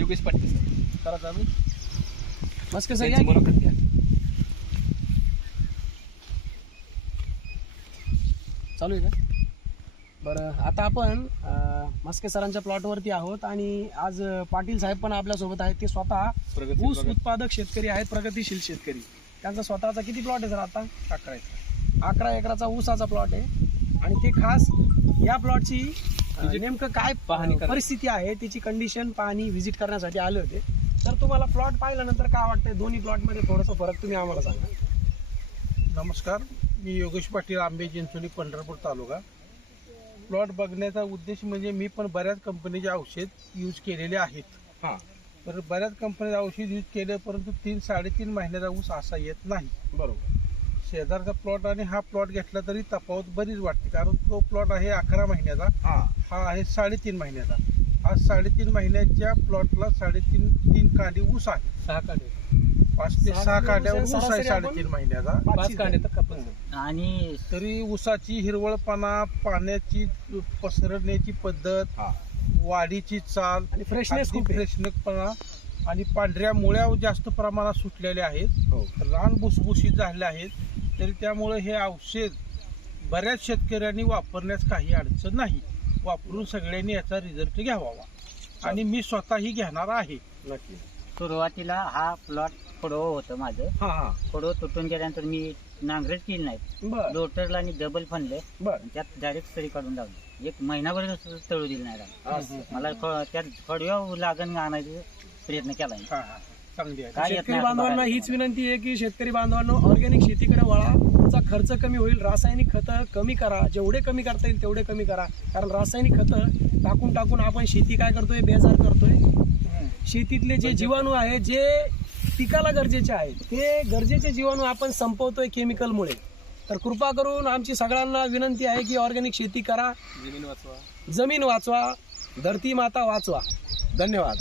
Yogesh Patil sir करा चालू. Maske sir या त्यांची की. मुलाखत घ्या. चालू आहे का? बरं आता आपण मस्के सरांच्या प्लॉटवरती आहोत आणि आज पाटील साहेब पण आपल्यासोबत आहेत. ते स्वतः ऊस उत्पादक शेतकरी आहेत प्रगतिशील शेतकरी. त्यांचा स्वतःचा किती प्लॉट आहे सर आता? अकरा आहे. अकरा एकराचा ऊसाचा प्लॉट आहे. आणि ते खास या प्लॉटची नेमकं काय पाहणी करा. परिस्थिती आहे त्याची कंडिशन पाहणी व्हिजिट करण्यासाठी आले होते. तर तुम्हाला प्लॉट पाहिल्यानंतर काय वाटतंय? दोन्ही प्लॉटमध्ये थोडासा फरक तुम्ही आम्हाला सांगा. नमस्कार मी योगेश पाटील आंबे चिंचोली पंढरपूर तालुका. प्लॉट बघण्याचा उद्देश म्हणजे मी पण बऱ्याच कंपनीचे औषध यूज केलेले आहेत. हा. तर बऱ्याच कंपनीचे औषध यूज केले परंतु तीन साडेतीन महिन्याचा ऊस असा येत नाही. बरोबर. शेजारचा प्लॉट आणि हा प्लॉट घेतला तरी तफावत बरीच वाटते. कारण तो प्लॉट आहे अकरा महिन्याचा. हा. हा आहे साडेतीन महिन्याचा. हा साडेतीन महिन्याच्या प्लॉटला साडेतीन तीन कांडी ऊस आहे. सहा काढे पाच ते सहा कांडी कांड्यावर ऊस आहे, ऊस आहे साडेतीन महिन्याचा. पाच काढे तर कापूस आणि तरी ऊसाची हिरवळपणा पाण्याची पसरण्याची पद्धत हा. वाढीची चाल आणि फ्रेशनेस खूप आहे. फ्रेशनेसपणा आणि पांढऱ्या मुळ्या जास्त प्रमाणात सुटलेल्या आहेत. हो. रान भुसभुशीत झाले आहेत. तरी त्यामुळे हे औषध बऱ्याच शेतकऱ्यांनी वापरण्यास काही अडचण नाही. वापरून सगळ्यांनी याचा रिझल्ट घ्यावा आणि मी स्वतःही घेणार आहे. नक्की. सुरुवातीला हा प्लॉट खोडवं होतं माझं. हा हा. खोडवं तुटून गेल्यानंतर मी नांगरट केली नाही. बर. रोटरला आणि डबल फनले बर. त्यात डायरेक्ट सरी काढून लावली. एक महिनाभर तळू दिली नाही रान. असं. मला त्यात खडव्या लागण आणायचा प्रयत्न केला मी. हा हा. चांगली आहे. काय शेतकरी बांधवांना हीच विनंती आहे की शेतकरी बांधवांनो ऑर्गॅनिक शेतीकडे वळा. तुमचा खर्च कमी होईल रासायनिक खतं कमी करा. जेवढे कमी करता येईल तेवढे कमी करा. कारण रासायनिक खतं टाकून टाकून आपण शेती काय करतोय? बेजार करतोय. शेतीतले जे जीवाणू आहे जे पिकाला गरजेचे आहेत ते गरजेचे जीवाणू आपण संपवतोय केमिकलमुळे तर कृपा करून आमची सगळ्यांना विनंती आहे की ऑर्गॅनिक शेती करा. जमीन वाचवा. जमीन वाचवा. धरती माता वाचवा. धन्यवाद.